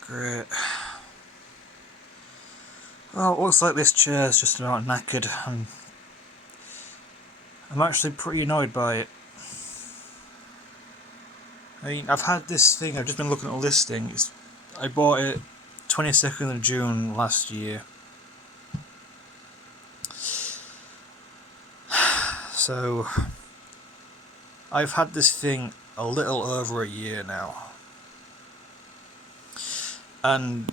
Great. Well, it looks like this chair's just about knackered, and I'm actually pretty annoyed by it. I mean, I've had this thing, I've just been looking at a listing. I bought it 22nd of June last year. So, I've had this thing a little over a year now. And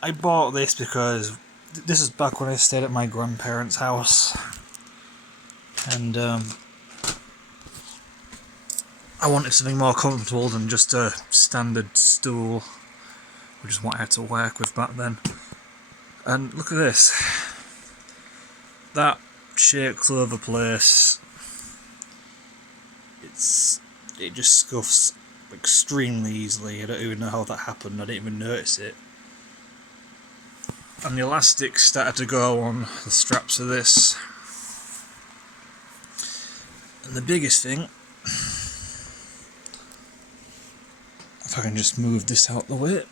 I bought this because this is back when I stayed at my grandparents' house. And I wanted something more comfortable than just a standard stool, which is what I had to work with back then. And look at this. That shakes all over the place. It just scuffs extremely easily. I don't even know how that happened. I didn't even notice it. And the elastic started to go on the straps of this. And the biggest thing, if I can just move this out the way,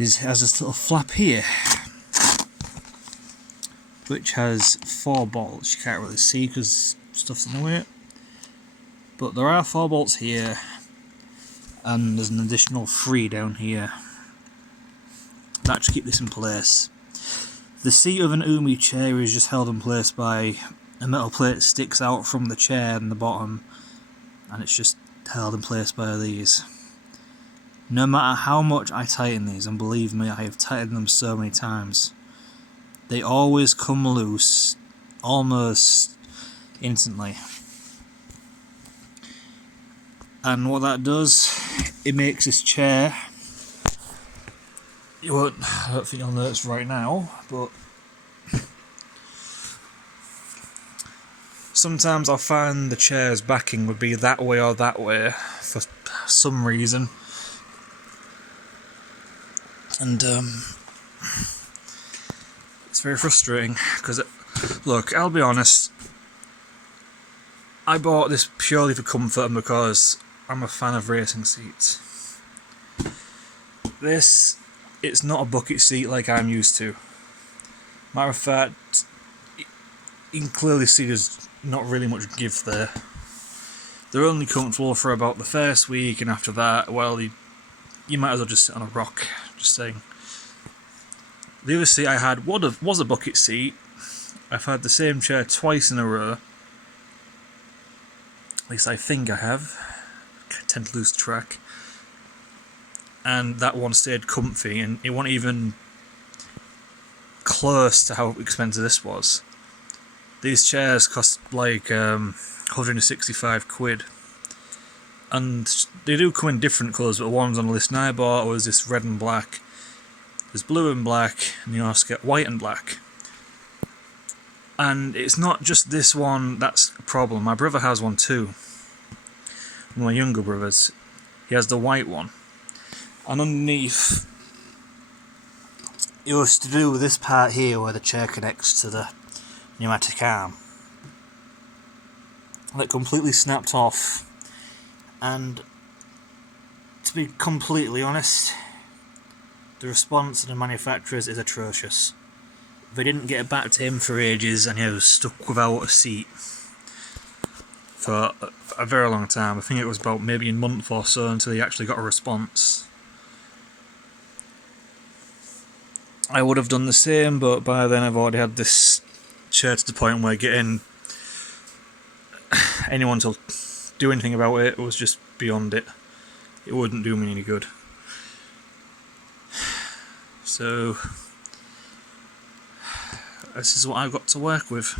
has this little flap here, which has 4 bolts. You can't really see because stuff's in the way, but there are 4 bolts here, and there's an additional 3 down here. That should keep this in place. The seat of an UMI chair is just held in place by a metal plate that sticks out from the chair in the bottom, and it's just held in place by these. No matter how much I tighten these, and believe me, I have tightened them so many times, they always come loose almost instantly. And what that does, it makes this chair, I don't think you'll notice right now, but sometimes I'll find the chair's backing would be that way or that way for some reason. And it's very frustrating because, look, I'll be honest, I bought this purely for comfort and because I'm a fan of racing seats. It's not a bucket seat like I'm used to. Matter of fact, you can clearly see there's not really much give there. They're only comfortable for about the first week, and after that, well, you might as well just sit on a rock. Just saying. The other seat I had was a bucket seat. I've had the same chair twice in a row. At least I think I have. I tend to lose track. And that one stayed comfy, and it wasn't even close to how expensive this was. These chairs cost like 165 quid. And they do come in different colours, but the ones on the list I bought was this red and black. There's blue and black, and you also get white and black. And it's not just this one that's a problem. My brother has one too. One of my younger brothers. He has the white one. And underneath, it was to do with this part here where the chair connects to the pneumatic arm. That completely snapped off. And to be completely honest, the response of the manufacturers is atrocious. They didn't get it back to him for ages, and he was stuck without a seat for a very long time. I think it was about maybe a month or so until he actually got a response. I would have done the same, but by then I've already had this chair to the point where getting anyone to do anything about it was just beyond it. It wouldn't do me any good. So this is what I've got to work with.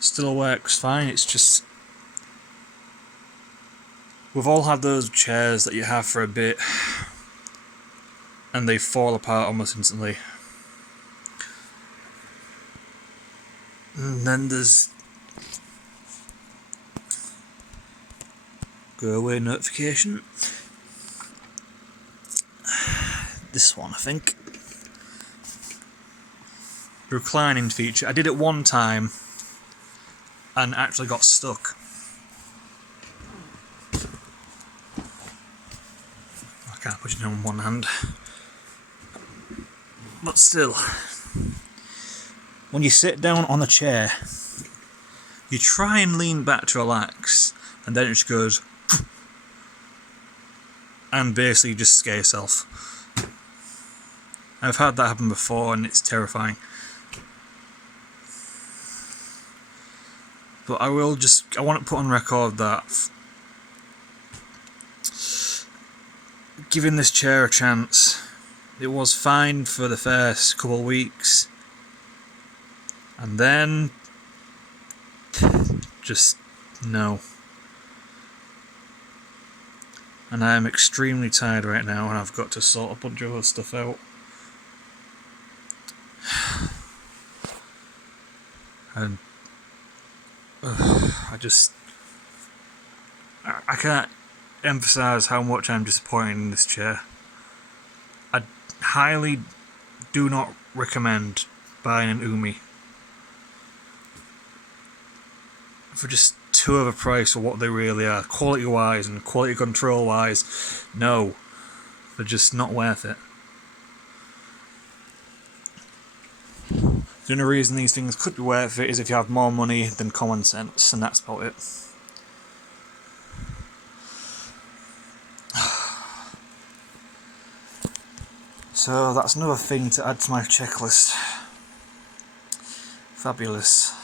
Still works fine, it's just we've all had those chairs that you have for a bit and they fall apart almost instantly. And then there's go away notification. this one, I think. The reclining feature. I did it one time and actually got stuck. I can't push it on one hand. But still, when you sit down on the chair, you try and lean back to relax, and then it just goes and basically just scare yourself. I've had that happen before and it's terrifying. But I want to put on record that giving this chair a chance, it was fine for the first couple of weeks, and then just no. And I am extremely tired right now, and I've got to sort a bunch of other stuff out. And I can't emphasise how much I'm disappointed in this chair. I highly do not recommend buying an UMI for just two of a price of what they really are, quality wise and quality control wise. No, they're just not worth it. The only reason these things could be worth it is if you have more money than common sense, and that's about it. So that's another thing to add to my checklist. Fabulous.